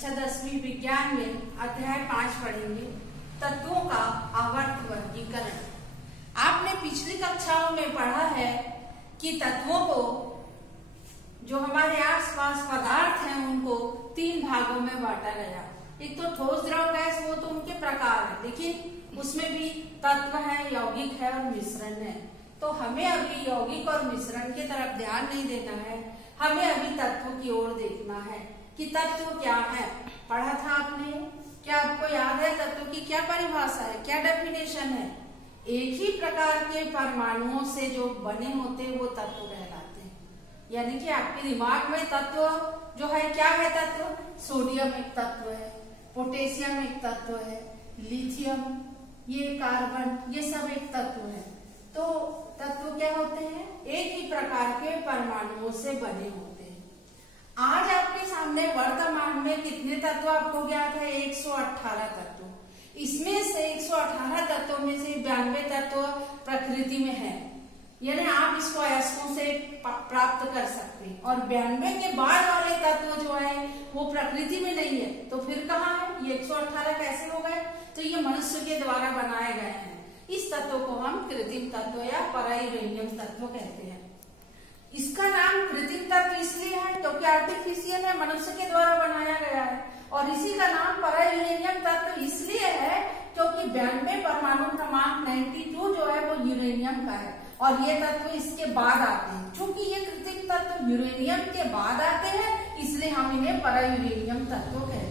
अच्छा 10वीं विज्ञान में अध्याय 5 पढ़ेंगे, तत्वों का आवर्त वर्गीकरण। आपने पिछली कक्षाओं में पढ़ा है कि तत्वों को, जो हमारे आसपास पदार्थ हैं, उनको 3 भागों में बांटा गया। एक तो ठोस, द्रव, गैस, वो तो उनके प्रकार है, लेकिन उसमें भी तत्व है, यौगिक है और मिश्रण है। तो हमें अभी यौगिक और मिश्रण की तरफ ध्यान नहीं देना है, हमें अभी तत्व की ओर देखना है कि तत्व क्या है। पढ़ा था आपने? क्या आपको याद है तत्व की क्या परिभाषा है, क्या डेफिनेशन है? एक ही प्रकार के परमाणुओं से जो बने होते हैं वो तत्व कहलाते हैं। यानी कि आपके दिमाग में तत्व जो है, क्या है तत्व? सोडियम एक तत्व है, पोटेशियम एक तत्व है, लिथियम, ये कार्बन, ये सब एक तत्व है। तो तत्व क्या होते हैं? एक ही प्रकार के परमाणुओं से बने होते हैं। आज आपके सामने वर्तमान में कितने तत्व आपको ज्ञात है? 118 तत्व। इसमें से 118 तत्वों में से 92 तत्व प्रकृति में है, यानी आप इसको अयस्कों से प्राप्त कर सकते हैं। और 92 के बाद वाले तत्व जो है वो प्रकृति में नहीं है, तो फिर कहाँ है? ये 118 कैसे हो गए? तो ये मनुष्य के द्वारा बनाए गए हैं। इस तत्व को हम कृत्रिम तत्व या परायूरेनियम तत्व कहते हैं। इसका नाम कृत्रिम तत्व इसलिए है क्योंकि आर्टिफिशियल है, मनुष्य के द्वारा बनाया गया है। और इसी का नाम परायूरेनियम तत्व इसलिए है क्योंकि 92 परमाणु क्रमांक 92 जो है वो यूरेनियम का है, और ये तत्व इसके बाद आते हैं। चूंकि ये कृत्रिम तत्व यूरेनियम के बाद आते हैं, इसलिए हम इन्हें परायूरेनियम तत्व कहते हैं।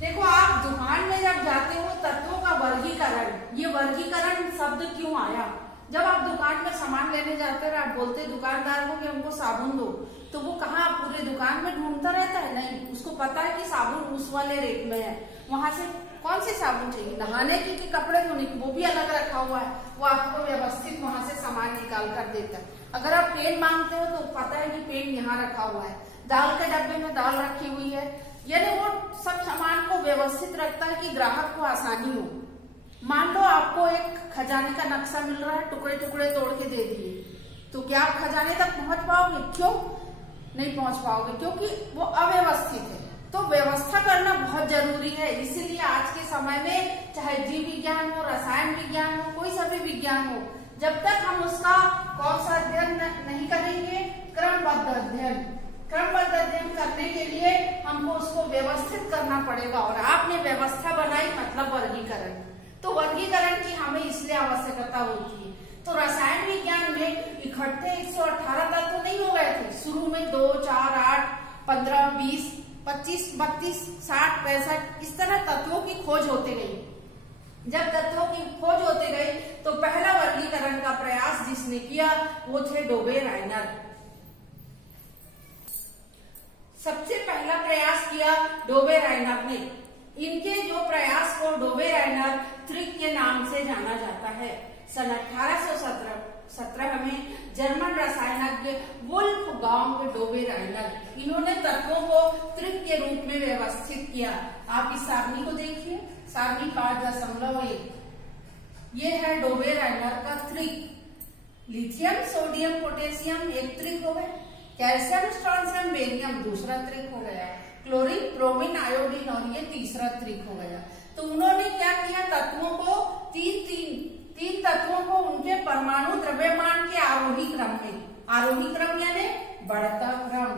देखो, आप दुकान में जब जाते हो, तत्वों का वर्गीकरण, ये वर्गीकरण शब्द क्यों आया? जब आप दुकान में सामान लेने जाते हो, आप बोलते दुकानदार को कि हमको साबुन दो, तो वो कहाँ पूरे दुकान में ढूंढता रहता है? नहीं, उसको पता है कि साबुन उस वाले रेट में है। वहां से कौन सी साबुन चाहिए, नहाने की कि कपड़े धोने की, वो भी अलग रखा हुआ है। वो आपको व्यवस्थित वहां से सामान निकाल कर देता है। अगर आप पेन मांगते हो तो पता है कि पेन यहाँ रखा हुआ है, दाल के डब्बे में दाल रखी हुई है, यानी वो सब सामान को व्यवस्थित रखता है कि ग्राहक को आसानी हो। मान लो आपको एक खजाने का नक्शा मिल रहा है, टुकड़े टुकड़े तोड़ के दे दिए, तो क्या आप खजाने तक पहुंच पाओगे? क्यों नहीं पहुंच पाओगे? क्योंकि वो अव्यवस्थित है। तो व्यवस्था करना बहुत जरूरी है। इसीलिए आज के समय में चाहे जीव विज्ञान हो, रसायन विज्ञान हो, कोई सा भी विज्ञान हो, जब तक हम उसका कौन सा अध्ययन नहीं करेंगे, क्रमबद्ध अध्ययन करने के लिए हमको उसको व्यवस्थित करना पड़ेगा। और आपने व्यवस्था बनाई मतलब वर्गीकरण। तो वर्गीकरण की हमें इसलिए आवश्यकता होती है। तो रसायन विज्ञान में इकट्ठे 118 तत्व नहीं हो गए थे। शुरू में 2, 4, 8, 15, 20, 25, 32, 60, 65 इस तरह तत्वों की खोज होते गई। जब तत्वों की खोज होते गई तो पहला वर्गीकरण का प्रयास जिसने किया वो थे डोबे-राइनर। सबसे पहला प्रयास किया डोबे-राइनर ने। इनके जो प्रयास को डोबे-राइनर त्रिक के नाम से जाना जाता है। सन 1817 में जर्मन रसायनज्ञ वुल्फगांग डोबे-राइनर, इन्होंने तत्वों को त्रिक के रूप में व्यवस्थित किया। आप इस सारणी को देखिए, सारणी 5.1, ये है डोबे-राइनर का त्रिक। लिथियम, सोडियम, पोटेशियम एक त्रिक हो गए, कैल्शियम, स्ट्रोंशियम, बेरियम दूसरा त्रिक हो गया, क्लोरीन, ब्रोमीन, आयोडीन और ये तीसरा त्रिक हो गया। तो उन्होंने क्या किया? तत्वों को तीन तत्वों को उनके परमाणु द्रव्यमान के आरोही क्रम में, आरोही क्रम यानी बढ़ता क्रम,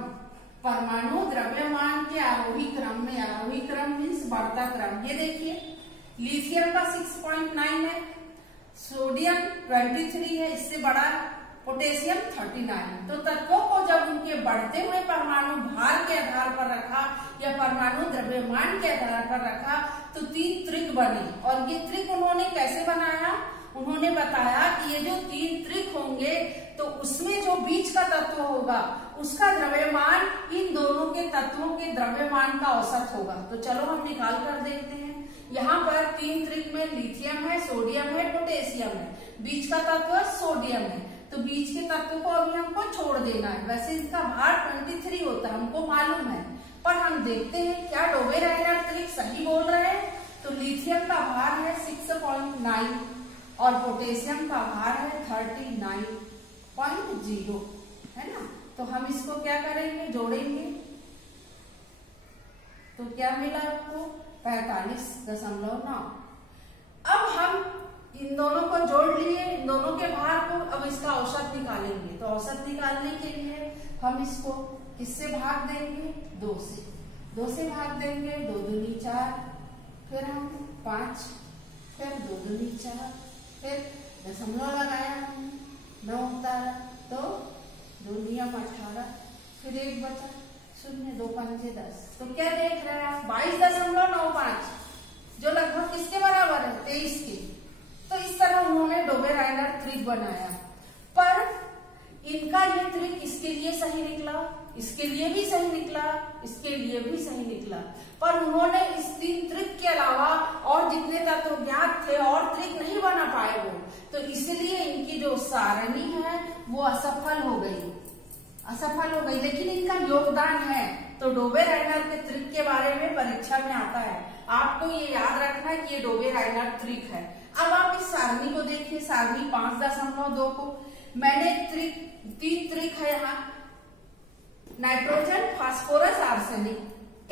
परमाणु द्रव्यमान के आरोही क्रम में, आरोही क्रम मीन्स बढ़ता क्रम। ये देखिए, लिथियम का 6.9 है, सोडियम 23 है, इससे बड़ा, पोटेशियम 39। तो तत्वों को जब उनके बढ़ते हुए परमाणु भार के आधार पर रखा या परमाणु द्रव्यमान के आधार पर रखा तो 3 त्रिक बने। और ये त्रिक उन्होंने कैसे बनाया? उन्होंने बताया कि ये जो 3 त्रिक होंगे तो उसमें जो बीच का तत्व होगा उसका द्रव्यमान इन दोनों के तत्वों के द्रव्यमान का औसत होगा। तो चलो हम निकाल कर देखते हैं। यहाँ पर 3 त्रिक में लिथियम है, सोडियम है, पोटेशियम है, बीच का तत्व सोडियम है। तो बीच के तत्व को अभी हमको छोड़ देना है। वैसे इसका भार 23 होता है, हमको मालूम है, पर हम देखते हैं क्या डोबे-राइनर त्रिक सही बोल रहे हैं। तो लिथियम का भार है 6.9 और पोटेशियम का भार है 39.0, है ना। तो हम इसको क्या करेंगे? जोड़ेंगे। तो क्या मिला आपको 45.9। अब हम इन दोनों को जोड़ लिए, इन दोनों के भार को, अब इसका औसत निकालेंगे। तो औसत निकालने के लिए हम इसको किससे भाग देंगे? 2 से। 2 से भाग देंगे, 2 दूनी 4, फिर हम 5, फिर 2 दूनी 4, फिर दशमलव लगाया हमने, 9 उतारा, तो 2 नियम 18, फिर 1 बचा, 0, 2 पंजे 10। तो क्या देख रहे हैं आप? 22.95, जो लगभग किसके बराबर है? 23 के। तो इस तरह उन्होंने डोबे-राइनर त्रिक बनाया, पर इनका ये त्रिक इसके लिए सही निकला, इसके लिए भी सही निकला, इसके लिए भी सही निकला, पर उन्होंने इस 3 त्रिक के अलावा और जितने तत्व ज्ञात थे और त्रिक नहीं बना पाए वो, तो इसलिए इनकी जो सारणी है वो असफल हो गई, असफल हो गई। लेकिन इनका योगदान है। तो डोबे-राइनर के त्रिक के बारे में परीक्षा में आता है, आपको ये याद रखना है कि ये डोबे-राइनर त्रिक है। अब आप इस सारणी को देखिए, सारणी 5.2 को मैंने 3 त्रिक है यहाँ, nitrogen, phosphorus, arsenic,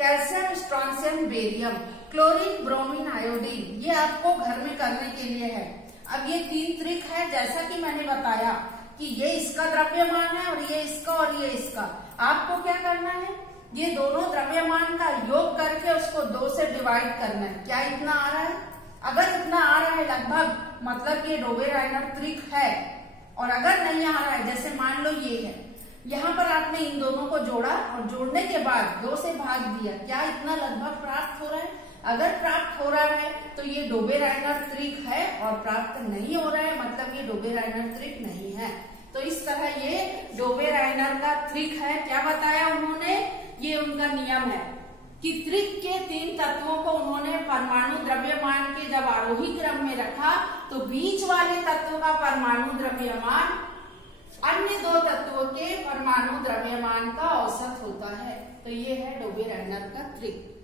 calcium, strontium, barium, chlorine, bromine, iodine, ये आपको घर में करने के लिए है। अब ये 3 त्रिक है, जैसा कि मैंने बताया कि ये इसका द्रव्यमान है और ये इसका और ये इसका। आपको क्या करना है? ये दोनों द्रव्यमान का योग करके उसको 2 से डिवाइड करना है। क्या इतना आ रहा है? अगर इतना आ रहा है लगभग, मतलब ये डोबे-राइनर त्रिक है। और अगर नहीं आ रहा है, जैसे मान लो ये है, यहाँ पर आपने इन दोनों को जोड़ा और जोड़ने के बाद 2 से भाग दिया, क्या इतना लगभग प्राप्त हो रहा है? अगर प्राप्त हो रहा है तो ये डोबे-राइनर त्रिक है, और प्राप्त नहीं हो रहा है मतलब ये डोबे-राइनर त्रिक नहीं है। तो इस तरह ये डोबे-राइनर का त्रिक है। क्या बताया उन्होंने? ये उनका नियम है कि त्रिक के 3 तत्वों को उन्होंने परमाणु द्रव्यमान के जब आरोही क्रम में रखा, तो बीच वाले तत्व का परमाणु द्रव्यमान अन्य 2 तत्वों के परमाणु द्रव्यमान का औसत होता है। तो ये है डोबे-राइनर का त्रिक।